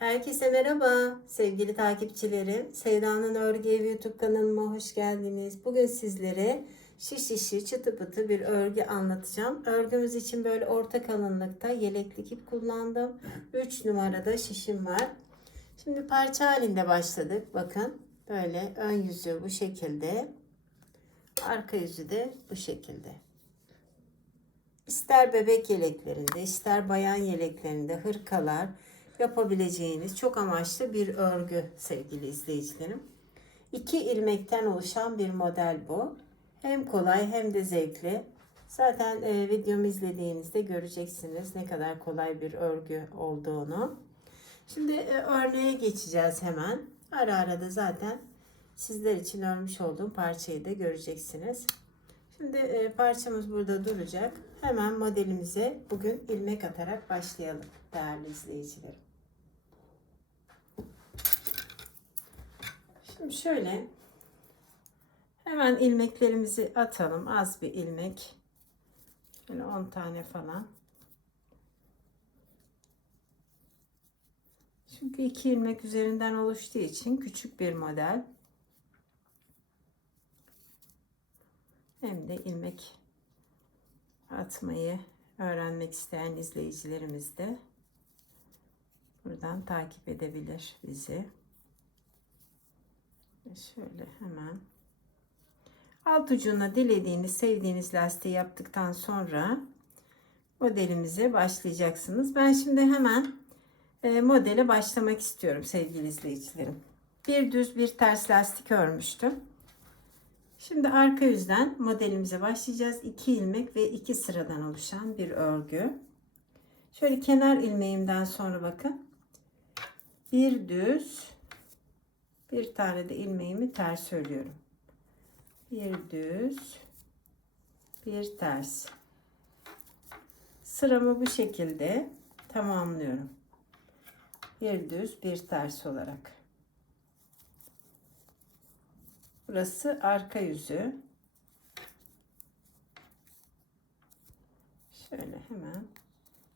Herkese merhaba sevgili takipçilerim. Sevda'nın Örgü Evi YouTube kanalıma hoş geldiniz. Bugün sizlere şiş işi çıtı pıtı bir örgü anlatacağım. Örgümüz için böyle orta kalınlıkta yeleklik ip kullandım. 3 numarada şişim var. Şimdi parça halinde başladık. Bakın böyle ön yüzü bu şekilde. Arka yüzü de bu şekilde. İster bebek yeleklerinde, ister bayan yeleklerinde hırkalar yapabileceğiniz çok amaçlı bir örgü sevgili izleyicilerim. İki ilmekten oluşan bir model bu. Hem kolay hem de zevkli. Zaten e, videomu izlediğinizde göreceksiniz ne kadar kolay bir örgü olduğunu. Şimdi e, örneğe geçeceğiz hemen. Ara ara da zaten sizler için örmüş olduğum parçayı da göreceksiniz. Şimdi e, parçamız burada duracak. Hemen modelimize bugün ilmek atarak başlayalım değerli izleyicilerim. Şimdi şöyle hemen ilmeklerimizi atalım. Az bir ilmek. Şöyle 10 tane falan. Çünkü iki ilmek üzerinden oluştuğu için küçük bir model. Hem de ilmek atmayı öğrenmek isteyen izleyicilerimiz de buradan takip edebilir bizi. Şöyle hemen alt ucuna dilediğiniz, sevdiğiniz lastiği yaptıktan sonra modelimize başlayacaksınız. Ben şimdi hemen e, modele başlamak istiyorum sevgili izleyicilerim. Bir düz bir ters lastik örmüştüm. Şimdi arka yüzden modelimize başlayacağız. 2 ilmek ve 2 sıradan oluşan bir örgü. Şöyle kenar ilmeğimden sonra bakın. Bir düz bir tane de ilmeğimi ters örüyorum. Bir düz bir ters. Sıramı bu şekilde tamamlıyorum. Bir düz bir ters olarak. Burası arka yüzü. Şöyle hemen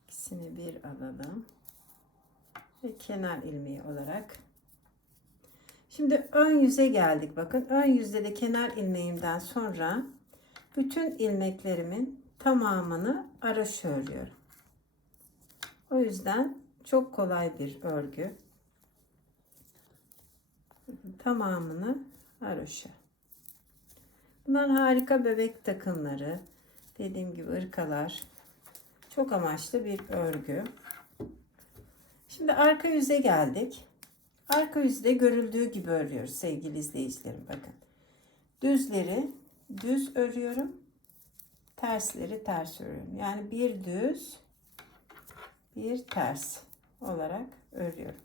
ikisini bir alalım. Ve kenar ilmeği olarak. Şimdi ön yüze geldik. Bakın ön yüzde de kenar ilmeğimden sonra bütün ilmeklerimin tamamını araş örüyorum. O yüzden çok kolay bir örgü. Tamamını haroşa. Bunlar harika bebek takımları. Dediğim gibi ırkalar. Çok amaçlı bir örgü. Şimdi arka yüze geldik. Arka yüzde görüldüğü gibi örüyoruz sevgili izleyicilerim. Bakın. Düzleri düz örüyorum. Tersleri ters örüyorum. Yani bir düz bir ters olarak örüyorum.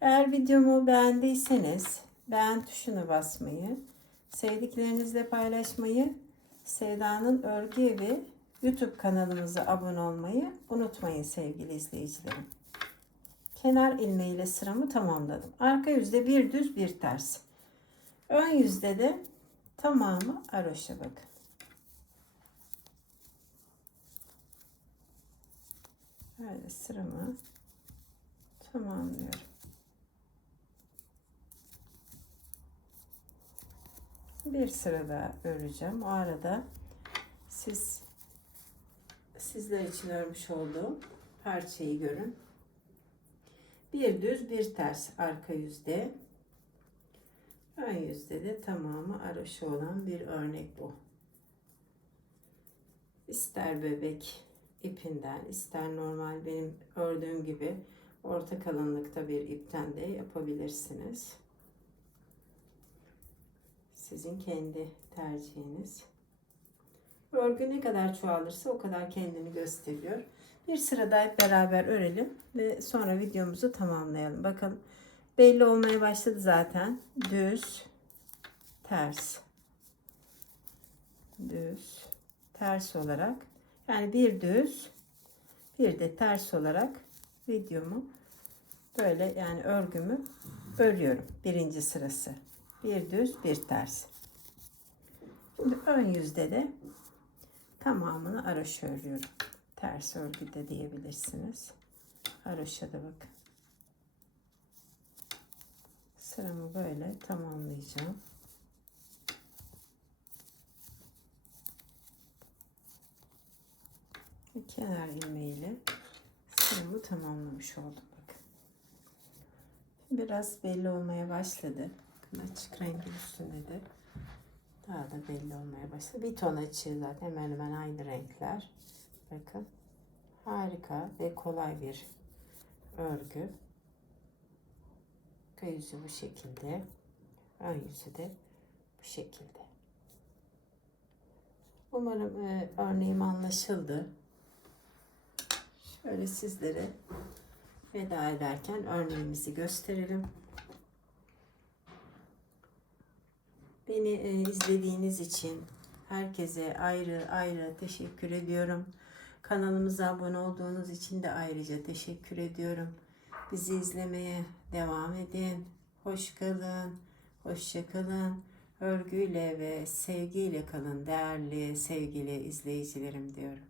Eğer videomu beğendiyseniz beğen tuşuna basmayı, sevdiklerinizle paylaşmayı, Sevda'nın Örgü Evi YouTube kanalımıza abone olmayı unutmayın sevgili izleyicilerim. Kenar ilmeğiyle sıramı tamamladım. Arka yüzde bir düz bir ters. Ön yüzde de tamamı aroşa bakın. Böyle sıramı tamamlıyorum. bir sıra daha öreceğim. O arada siz sizler için örmüş olduğum parçayı görün. Bir düz bir ters arka yüzde. Ön yüzde de tamamı araşı olan bir örnek bu. İster bebek ipinden, ister normal benim ördüğüm gibi orta kalınlıkta bir ipten de yapabilirsiniz. Sizin kendi tercihiniz. Örgü ne kadar çoğalırsa o kadar kendini gösteriyor. Bir sırada hep beraber örelim ve sonra videomuzu tamamlayalım. Bakın belli olmaya başladı zaten. Düz, ters, düz, ters olarak. Yani bir düz, bir de ters olarak videomu böyle yani örgümü örüyorum. Birinci sırası bir düz bir ters. Şimdi ön yüzde de tamamını araş örüyorum. Ters örgü de diyebilirsiniz. Haroşa da bakın. Sıramı böyle tamamlayacağım. Ve kenar ilmeğiyle sıramı tamamlamış oldum. Bakın. Biraz belli olmaya başladı. Açık rengin üstünde de daha da belli olmaya başladı. Bir ton açığı zaten hemen hemen aynı renkler. Bakın. Harika ve kolay bir örgü. Arka yüzü bu şekilde. Ön yüzü de bu şekilde. Umarım e, örneğim anlaşıldı. Şöyle sizlere veda ederken örneğimizi gösterelim. Beni e, izlediğiniz için herkese ayrı ayrı teşekkür ediyorum. Kanalımıza abone olduğunuz için de ayrıca teşekkür ediyorum. Bizi izlemeye devam edin. Hoş kalın. Hoşça kalın. Örgüyle ve sevgiyle kalın değerli sevgili izleyicilerim diyorum.